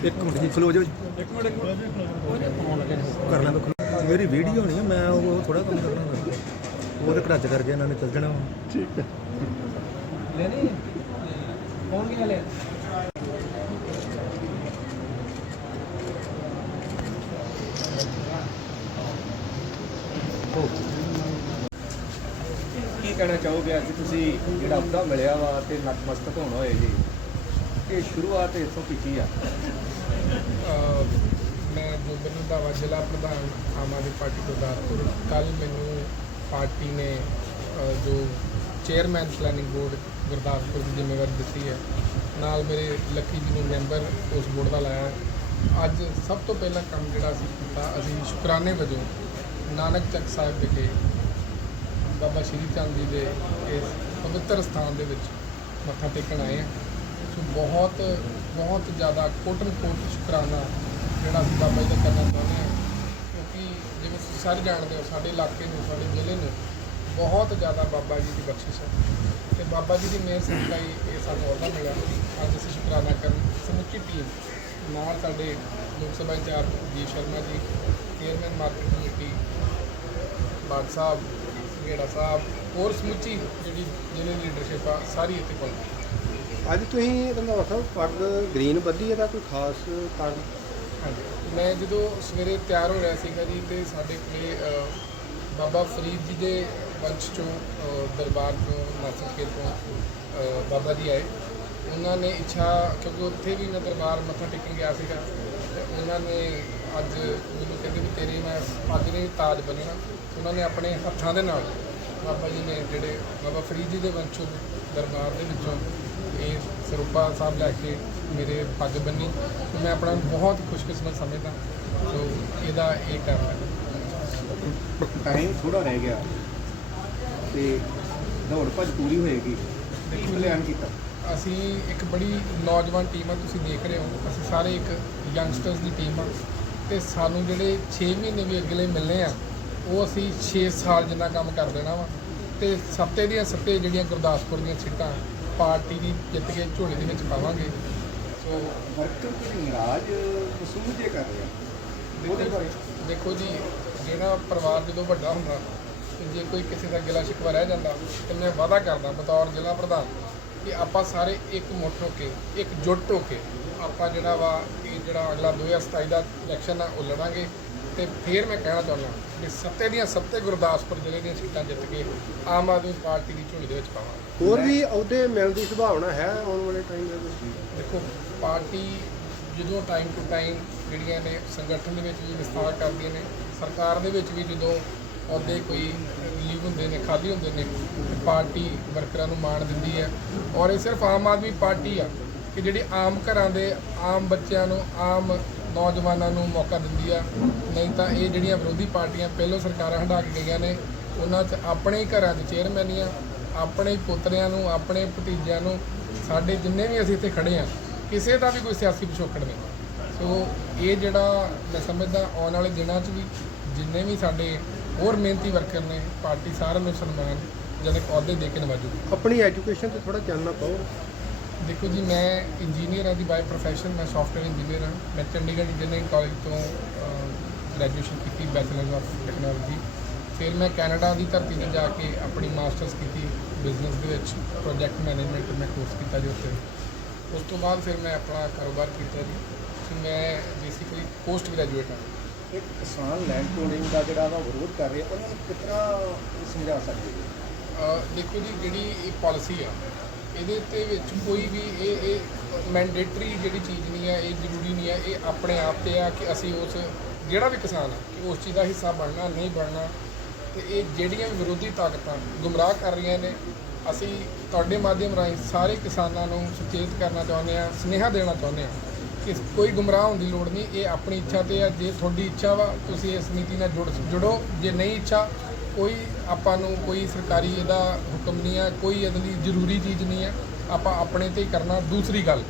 ਇੱਕ ਮਿੰਟ ਜੀ ਖਲੋ ਮੇਰੀ ਵੀਡੀਓ ਨਹੀਂ ਮੈਂ ਉਹ ਥੋੜਾ ਕੰਮ ਕਰਨਾ ਉਹ ਤੇ ਘੜੱਜ ਕਰਕੇ ਇਹਨਾਂ ਨੇ ਚੱਲ ਜਾਣਾ ਠੀਕ ਹੈ। ਲੈ ਨਹੀਂ ਕੌਣ ਗਿਆ ਲੈ ਕੀ ਕਹਿਣਾ ਚਾਹੋਗੇ ਅੱਜ ਤੁਸੀਂ ਜਿਹੜਾ ਅਹੁਦਾ ਮਿਲਿਆ ਵਾ ਤੇ ਨਤਮਸਤਕ ਹੋਣਾ ਹੋਏ ਜੀ? ਇਹ ਸ਼ੁਰੂਆਤ ਇੱਥੋਂ ਕੀਤੀ ਆ। ਮੈਂ ਗੋਬਿੰਦ ਰੰਧਾਵਾ ਜ਼ਿਲ੍ਹਾ ਪ੍ਰਧਾਨ ਆਮ ਆਦਮੀ ਪਾਰਟੀ ਗੁਰਦਾਸਪੁਰ ਕੱਲ ਮੈਨੂੰ ਪਾਰਟੀ ਨੇ ਜੋ ਚੇਅਰਮੈਨ ਪਲੈਨਿੰਗ ਬੋਰਡ ਗੁਰਦਾਸਪੁਰ ਦੀ ਜ਼ਿੰਮੇਵਾਰੀ ਦਿੱਤੀ ਹੈ, ਨਾਲ ਮੇਰੇ ਲੱਕੀ ਜੀ ਨੂੰ ਮੈਂਬਰ ਉਸ ਬੋਰਡ ਦਾ ਲਾਇਆ। ਅੱਜ ਸਭ ਤੋਂ ਪਹਿਲਾ ਕੰਮ ਜਿਹੜਾ ਅਸੀਂ ਕੀਤਾ, ਅਸੀਂ ਸ਼ੁਕਰਾਨੇ ਵਜੋਂ ਨਾਨਕ ਚੱਕ ਸਾਹਿਬ ਵਿਖੇ ਬਾਬਾ ਸ਼੍ਰੀ ਚੰਦ ਜੀ ਦੇ ਇਸ ਪਵਿੱਤਰ ਸਥਾਨ ਦੇ ਵਿੱਚ ਮੱਥਾ ਟੇਕਣ ਆਏ ਹਾਂ। ਸੋ ਬਹੁਤ ਬਹੁਤ ਜ਼ਿਆਦਾ ਕੋਟਨ ਕੋਟ ਸ਼ੁਕਰਾਨਾ ਜਿਹੜਾ ਅਸੀਂ ਬਾਬਾ ਜੀ ਦਾ ਕਰਨਾ ਚਾਹੁੰਦੇ ਹਾਂ। ਕਿਉਂਕਿ ਜਿਵੇਂ ਤੁਸੀਂ ਸਾਰੇ ਜਾਣਦੇ ਹੋ, ਸਾਡੇ ਇਲਾਕੇ ਨੂੰ, ਸਾਡੇ ਜ਼ਿਲ੍ਹੇ ਨੂੰ ਬਹੁਤ ਜ਼ਿਆਦਾ ਬਾਬਾ ਜੀ ਦੀ ਬਖਸ਼ਿਸ਼ ਹੈ। ਤੇ ਬਾਬਾ ਜੀ ਦੀ ਮਿਹਰ ਸਦਕਾ ਹੀ ਇਹ ਸਾਨੂੰ ਅਹੁਦਾ ਮਿਲਿਆ। ਅੱਜ ਅਸੀਂ ਸ਼ੁਕਰਾਨਾ ਕਰਨ ਸਮੁੱਚੀ ਟੀਮ ਨਾਲ ਸਾਡੇ ਲੋਕ ਸਭਾ ਇੰਚਾਰਜ ਜੀ Sharma ji chairman market committee ਬਾਦ ਸਾਹਿਬ ਗੇੜਾ ਸਾਹਿਬ ਹੋਰ ਸਮੁੱਚੀ ਜਿਹੜੀ ਜ਼ਿਲ੍ਹੇ ਦੀ ਲੀਡਰਸ਼ਿਪ ਆ ਸਾਰੀ ਇੱਥੇ ਪਹੁੰਚੀ ਅੱਜ ਤੁਸੀਂ ਰੰਧਾਵਾ ਸਾਹਿਬ ਪੱਗ ਗ੍ਰੀਨ ਬੱਧੀ ਇਹਦਾ ਕੋਈ ਖਾਸ ਕਾਰਨ ਹਾਂਜੀ। ਮੈਂ ਜਦੋਂ ਸਵੇਰੇ ਤਿਆਰ ਹੋ ਰਿਹਾ ਸੀਗਾ ਜੀ ਤੇ ਸਾਡੇ ਕੋਲੇ ਬਾਬਾ ਫਰੀਦ ਜੀ ਦੇ ਵੰਸ਼ ਚੋਂ ਦਰਬਾਰ ਤੋਂ ਨਾਸਕੇ ਤੋਂ ਬਾਬਾ ਜੀ ਆਏ। ਉਹਨਾਂ ਨੇ ਇੱਛਾ ਕਿਉਂਕਿ ਉੱਥੇ ਵੀ ਮੈਂ ਦਰਬਾਰ ਮੱਥਾ ਟੇਕਣ ਗਿਆ ਸੀਗਾ ਉਹਨਾਂ ਨੇ ਅੱਜ ਮੈਨੂੰ ਕਹਿੰਦੇ ਵੀ ਤੇਰੇ ਮੈਂ ਪੱਗ ਦੇ ਤਾਜ ਬੰਨਣਾ ਉਹਨਾਂ ਨੇ ਆਪਣੇ ਹੱਥਾਂ ਦੇ ਨਾਲ ਬਾਬਾ ਜੀ ਨੇ ਜਿਹੜੇ ਬਾਬਾ ਫਰੀਦ ਜੀ ਦੇ ਵੰਸ਼ੋਂ ਦਰਬਾਰ ਦੇ ਵਿੱਚੋਂ ਇਹ ਸਰੂਪਾ ਸਾਹਿਬ ਲੈ ਕੇ ਮੇਰੇ ਪੱਗ ਬੰਨੀ। ਮੈਂ ਆਪਣਾ ਬਹੁਤ ਖੁਸ਼ਕਿਸਮਤ ਸਮਝਦਾ ਸੋ ਇਹਦਾ ਇਹ ਕੰਮ ਹੈ। ਟਾਈਮ ਥੋੜਾ ਰਹਿ ਗਿਆ ਤੇ ਦੌੜ ਭੱਜ ਪੂਰੀ ਹੋਏਗੀ। ਕੀ ਪਲਾਨ ਕੀਤਾ। ਅਸੀਂ ਇੱਕ ਬੜੀ ਨੌਜਵਾਨ ਟੀਮ ਆ ਤੁਸੀਂ ਦੇਖ ਰਹੇ ਹੋ। ਅਸੀਂ ਸਾਰੇ ਇੱਕ ਯੰਗਸਟਰਸ ਦੀ ਟੀਮ ਆ। ਤੇ ਸਾਨੂੰ ਜਿਹੜੇ 6 ਮਹੀਨੇ ਵੀ ਅਗਲੇ ਮਿਲਨੇ ਆ ਉਹ ਅਸੀਂ 6 ਸਾਲ ਜਿੰਨਾ ਕੰਮ ਕਰ ਦੇਣਾ ਵਾ। ਤੇ ਸੱਤੇ ਦੀਆਂ ਸੱਤੇ ਜਿਹੜੀਆਂ ਗੁਰਦਾਸਪੁਰ ਦੀਆਂ ਸੀਟਾਂ ਪਾਰਟੀ ਦੀ ਜਿੱਤ ਕੇ ਝੋਲੇ ਦੇ ਵਿੱਚ ਪਾਵਾਂਗੇ। ਸੋ ਵਰਕਰ ਕੋਈ ਨਾਰਾਜ਼ ਮਸੂਮ ਜੇ ਕਰ ਰਿਹਾ। ਉਹਦੇ ਬਾਰੇ। ਦੇਖੋ ਜੀ ਜਿਹੜਾ ਪਰਿਵਾਰ ਜਦੋਂ ਵੱਡਾ ਹੁੰਦਾ ਤੇ ਜੇ ਕੋਈ ਕਿਸੇ ਦਾ ਗਿਲਾ ਸ਼ਿਕਵਾ ਰਹਿ ਜਾਂਦਾ ਤੇ ਮੈਂ ਵਾਅਦਾ ਕਰਦਾ ਬਤੌਰ ਜ਼ਿਲ੍ਹਾ ਪ੍ਰਧਾਨ ਕਿ ਆਪਾਂ ਸਾਰੇ ਇੱਕ ਮੁੱਠ ਹੋ ਕੇ ਇੱਕ ਜੁੱਟ ਹੋ ਕੇ ਆਪਾਂ ਜਿਹੜਾ ਵਾ ਇਹ ਜਿਹੜਾ ਅਗਲਾ 2027 ਦਾ ਇਲੈਕਸ਼ਨ ਆ ਉਹ ਲੜਾਂਗੇ। ਤੇ ਫਿਰ ਮੈਂ ਕਹਿਣਾ ਚਾਹੁੰਦਾ ਕਿ ਸੱਤੇ ਦੀਆਂ ਸੱਤੇ ਗੁਰਦਾਸਪੁਰ ਜ਼ਿਲ੍ਹੇ ਦੀਆਂ ਸੀਟਾਂ ਜਿੱਤ ਕੇ ਆਮ ਆਦਮੀ ਪਾਰਟੀ ਦੀ ਝੋਲੀ ਦੇ ਵਿੱਚ ਪਾਵਾਂਗੇ। ਹੋਰ ਵੀ ਅਹੁਦੇ ਮਿਲਣ ਦੀ ਸੰਭਾਵਨਾ ਹੈ ਆਉਣ ਵਾਲੇ ਟਾਈਮ ਦੇ ਵਿੱਚ? ਦੇਖੋ ਪਾਰਟੀ ਜਦੋਂ ਟਾਈਮ ਟੂ ਟਾਈਮ ਜਿਹੜੀਆਂ ਨੇ ਸੰਗਠਨ ਦੇ ਵਿੱਚ ਵੀ ਵਿਸਥਾਰ ਕਰਦੀਆਂ ਨੇ ਸਰਕਾਰ ਦੇ ਵਿੱਚ ਵੀ ਜਦੋਂ ਅਹੁਦੇ ਕੋਈ ਲੀਵ ਹੁੰਦੇ ਨੇ, ਖਾਲੀ ਹੁੰਦੇ ਨੇ ਪਾਰਟੀ ਵਰਕਰਾਂ ਨੂੰ ਮਾਣ ਦਿੰਦੀ ਹੈ। ਔਰ ਇਹ ਸਿਰਫ ਆਮ ਆਦਮੀ ਪਾਰਟੀ ਆ ਕਿ ਜਿਹੜੀ ਆਮ ਘਰਾਂ ਦੇ ਆਮ ਬੱਚਿਆਂ ਨੂੰ, ਆਮ ਨੌਜਵਾਨਾਂ ਨੂੰ ਮੌਕਾ ਦਿੰਦੀ ਆ। ਨਹੀਂ ਤਾਂ ਇਹ ਜਿਹੜੀਆਂ ਵਿਰੋਧੀ ਪਾਰਟੀਆਂ ਪਹਿਲੋਂ ਸਰਕਾਰਾਂ ਹਟਾ ਕੇ ਗਈਆਂ ਨੇ, ਉਹਨਾਂ 'ਚ ਆਪਣੇ ਘਰਾਂ ਦੇ ਚੇਅਰਮੈਨੀਆਂ ਆਪਣੇ ਹੀ ਪੁੱਤਰਿਆਂ ਨੂੰ, ਆਪਣੇ ਭਤੀਜਿਆਂ ਨੂੰ, ਸਾਡੇ ਜਿੰਨੇ ਵੀ ਅਸੀਂ ਇੱਥੇ ਖੜੇ ਆ, ਕਿਸੇ ਦਾ ਵੀ ਕੋਈ ਸਿਆਸੀ ਪਿਛੋਕੜ ਨਹੀਂ। ਸੋ ਇਹ ਜਿਹੜਾ ਮੈਂ ਸਮਝਦਾ, ਆਉਣ ਵਾਲੇ ਦਿਨਾਂ 'ਚ ਵੀ ਜਿੰਨੇ ਵੀ ਸਾਡੇ ਹੋਰ ਮਿਹਨਤੀ ਵਰਕਰ ਨੇ ਪਾਰਟੀ ਸਾਰਿਆਂ ਨੂੰ ਸਨਮਾਨ ਜਨਕ ਅਹੁਦੇ ਦੇ ਕੇ ਨਵਾਜੂਗੀ ਆਪਣੀ ਐਜੂਕੇਸ਼ਨ ਤੇ ਥੋੜਾ ਚਾਨਣਾ ਪਾਓ। ਦੇਖੋ ਜੀ ਮੈਂ ਇੰਜੀਨੀਅਰ ਹਾਂ ਦੀ ਬਾਈ ਪ੍ਰੋਫੈਸ਼ਨ ਮੈਂ ਸੌਫਟਵੇਅਰ ਇੰਜੀਨੀਅਰ ਹਾਂ। ਮੈਂ ਚੰਡੀਗੜ੍ਹ ਇੰਜੀਨੀਅਰਿੰਗ ਕਾਲਜ ਤੋਂ ਗ੍ਰੈਜੂਏਸ਼ਨ ਕੀਤੀ ਬੈਚਲਰ ਆਫ ਟੈਕਨੋਲੋਜੀ ਫਿਰ ਮੈਂ ਕੈਨੇਡਾ ਦੀ ਧਰਤੀ ਤੇ ਜਾ ਕੇ ਆਪਣੀ ਮਾਸਟਰਸ ਕੀਤੀ ਬਿਜ਼ਨਸ ਦੇ ਵਿੱਚ ਪ੍ਰੋਜੈਕਟ ਮੈਨੇਜਮੈਂਟ ਮੈਂ ਕੋਰਸ ਕੀਤਾ ਜੀ ਉੱਥੇ। ਉਸ ਤੋਂ ਬਾਅਦ ਫਿਰ ਮੈਂ ਆਪਣਾ ਕਾਰੋਬਾਰ ਕੀਤਾ ਜੀ। ਮੈਂ ਬੇਸਿਕਲੀ ਪੋਸਟ ਗ੍ਰੈਜੂਏਟ ਹਾਂ। ਇੱਕ ਕਿਸਾਨ ਲੈਂਡ ਪੂਲਿੰਗ ਦਾ ਜਿਹੜਾ ਉਹਦਾ ਵਿਰੋਧ ਕਰ ਰਿਹਾ, ਉਹਨਾਂ ਨੂੰ ਕਿਤਨਾ ਸਮਝਾ ਸਕਦੇ ਜੀ ਦੇਖੋ ਜੀ, ਜਿਹੜੀ ਇਹ ਪਾਲਿਸੀ ਆ, ਇਹਦੇ ਤੇ ਵਿੱਚ ਕੋਈ ਵੀ ਇਹ ਇਹ ਮੈਂਡੇਟਰੀ ਜਿਹੜੀ ਚੀਜ਼ ਨਹੀਂ ਹੈ ਇਹ ਜ਼ਰੂਰੀ ਨਹੀਂ ਹੈ ਇਹ ਆਪਣੇ ਆਪ ਤੇ ਆ ਕਿ ਅਸੀਂ ਉਸ, ਜਿਹੜਾ ਵੀ ਕਿਸਾਨ ਆ, ਕਿ ਉਸ ਚੀਜ਼ ਦਾ ਹਿੱਸਾ ਬਣਨਾ, ਨਹੀਂ ਬਣਨਾ, ਤੇ ਇਹ ਜਿਹੜੀਆਂ ਵੀ ਵਿਰੋਧੀ ਤਾਕਤਾਂ ਗੁੰਮਰਾਹ ਕਰ ਰਹੀਆਂ ਨੇ, ਅਸੀਂ ਤੁਹਾਡੇ ਮਾਧਿਅਮ ਰਾਹੀਂ ਸਾਰੇ ਕਿਸਾਨਾਂ ਨੂੰ ਸੁਚੇਤ ਕਰਨਾ ਚਾਹੁੰਦੇ ਆ ਸੁਨੇਹਾ ਦੇਣਾ ਚਾਹੁੰਦੇ ਆ ਕਿਸ ਕੋਈ ਗੁੰਮਰਾਹ ਹੋਣ ਦੀ ਲੋੜ ਨਹੀਂ, ਇਹ ਆਪਣੀ ਇੱਛਾ ਤੇ ਆ, ਜੇ ਤੁਹਾਡੀ ਇੱਛਾ ਵਾ, ਤੁਸੀਂ ਇਸ ਨੀਤੀ ਨਾਲ ਜੁੜ ਜੁੜੋ। ਜੇ ਨਹੀਂ ਇੱਛਾ, ਕੋਈ ਆਪਾਂ ਨੂੰ ਕੋਈ ਸਰਕਾਰੀ ਇਹਦਾ ਹੁਕਮ ਨਹੀਂ ਆ, ਕੋਈ ਇਹਦੇ ਲਈ ਜ਼ਰੂਰੀ ਚੀਜ਼ ਨਹੀਂ ਹੈ ਆਪਾਂ ਆਪਣੇ ਤੇ ਹੀ ਕਰਨਾ। ਦੂਸਰੀ ਗੱਲ,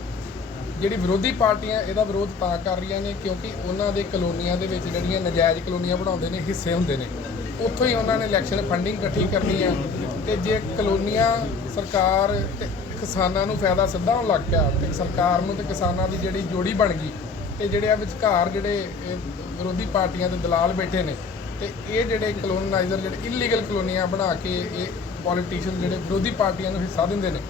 ਜਿਹੜੀ ਵਿਰੋਧੀ ਪਾਰਟੀਆਂ ਇਹਦਾ ਵਿਰੋਧ ਤਾਂ ਕਰ ਰਹੀਆਂ ਨੇ, ਕਿਉਂਕਿ ਉਹਨਾਂ ਦੇ ਕਲੋਨੀਆਂ ਦੇ ਵਿੱਚ ਜਿਹੜੀਆਂ ਨਜਾਇਜ਼ ਕਲੋਨੀਆਂ ਬਣਾਉਂਦੇ ਨੇ, ਹਿੱਸੇ ਹੁੰਦੇ ਨੇ। ਉੱਥੋਂ ਹੀ ਉਹਨਾਂ ਨੇ ਇਲੈਕਸ਼ਨ ਫੰਡਿੰਗ ਇਕੱਠੀ ਕਰਨੀ ਆ। ਤੇ ਜੇ ਕਲੋਨੀਆਂ, ਸਰਕਾਰ ਤੇ ਕਿਸਾਨਾਂ ਨੂੰ ਫਾਇਦਾ ਸਿੱਧਾ ਹੋਣ ਲੱਗ ਪਿਆ ਤੇ ਸਰਕਾਰ ਨੂੰ ਤੇ ਕਿਸਾਨਾਂ ਦੀ ਜਿਹੜੀ ਜੋੜੀ ਬਣ ਗਈ ਤੇ ਜਿਹੜੇ ਆ ਵਿਚਕਾਰ ਜਿਹੜੇ ਵਿਰੋਧੀ ਪਾਰਟੀਆਂ ਦੇ ਦਲਾਲ ਬੈਠੇ ਨੇ ਤੇ ਇਹ ਜਿਹੜੇ ਕਲੋਨਾਈਜ਼ਰ ਜਿਹੜੇ ਇਲੀਗਲ ਕਲੋਨੀਆਂ ਬਣਾ ਕੇ ਇਹ ਪੋਲੀਟੀਸ਼ੀਅਨ ਜਿਹੜੇ ਵਿਰੋਧੀ ਪਾਰਟੀਆਂ ਨੂੰ ਹਿੱਸਾ ਦਿੰਦੇ ਨੇ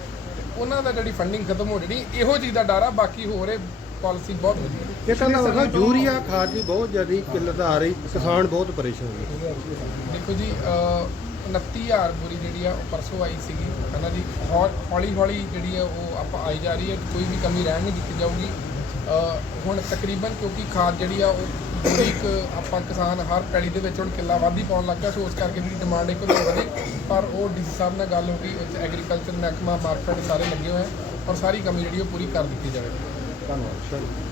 ਉਹਨਾਂ ਦਾ ਜਿਹੜੀ ਫੰਡਿੰਗ ਖਤਮ ਹੋ ਜਣੀ ਇਹੋ ਚੀਜ਼ ਦਾ ਡਰ ਆ ਬਾਕੀ ਹੋਰ ਇਹ ਪਾਲਿਸੀ ਬਹੁਤ ਵਧੀਆ। ਇਹ ਨਾ ਵੇਖੋ ਯੂਰੀਆ ਖਾਦ ਦੀ ਬਹੁਤ ਜ਼ਿਆਦਾ ਕਿੱਲਤ ਆ ਰਹੀ ਕਿਸਾਨ ਬਹੁਤ ਪਰੇਸ਼ਾਨ ਨੇ। ਦੇਖੋ ਜੀ 29000 ਬੋਰੀ ਜਿਹੜੀ ਆ ਉਹ ਪਰਸੋਂ ਆਈ ਸੀਗੀ। ਇਹਨਾਂ ਦੀ ਹੌਲੀ ਹੌਲੀ ਜਿਹੜੀ ਆ ਉਹ ਆਪਾਂ ਆਈ ਜਾ ਰਹੀ ਹੈ। ਕੋਈ ਵੀ ਕਮੀ ਰਹਿਣ ਨਹੀਂ ਦਿੱਤੀ ਜਾਊਗੀ। ਹੁਣ ਤਕਰੀਬਨ ਕਿਉਂਕਿ ਖਾਦ ਜਿਹੜੀ ਆ ਉਹ ਇੱਕ ਆਪਾਂ ਕਿਸਾਨ ਹਰ ਪੈਲੀ ਦੇ ਵਿੱਚ ਹੁਣ ਕਿੱਲਾ ਵਾਧੀ ਪਾਉਣ ਲੱਗਾ, ਸੋ ਉਸ ਕਰਕੇ ਜਿਹੜੀ ਡਿਮਾਂਡ ਇੱਕ ਤੋਂ ਵਧੀ। ਪਰ ਉਹ ਡੀਸੀ ਸਾਹਿਬ ਨਾਲ ਗੱਲ ਹੋ ਗਈ ਉਹ ਐਗਰੀਕਲਚਰ ਮਹਿਕਮਾ ਮਾਰਕੀਟ ਸਾਰੇ ਲੱਗੇ ਹੋਏ ਆ ਔਰ ਸਾਰੀ ਕਮੀ ਜਿਹੜੀ ਉਹ ਪੂਰੀ ਕਰ ਦਿੱਤੀ ਜਾਵੇਗੀ ਧੰਨਵਾਦ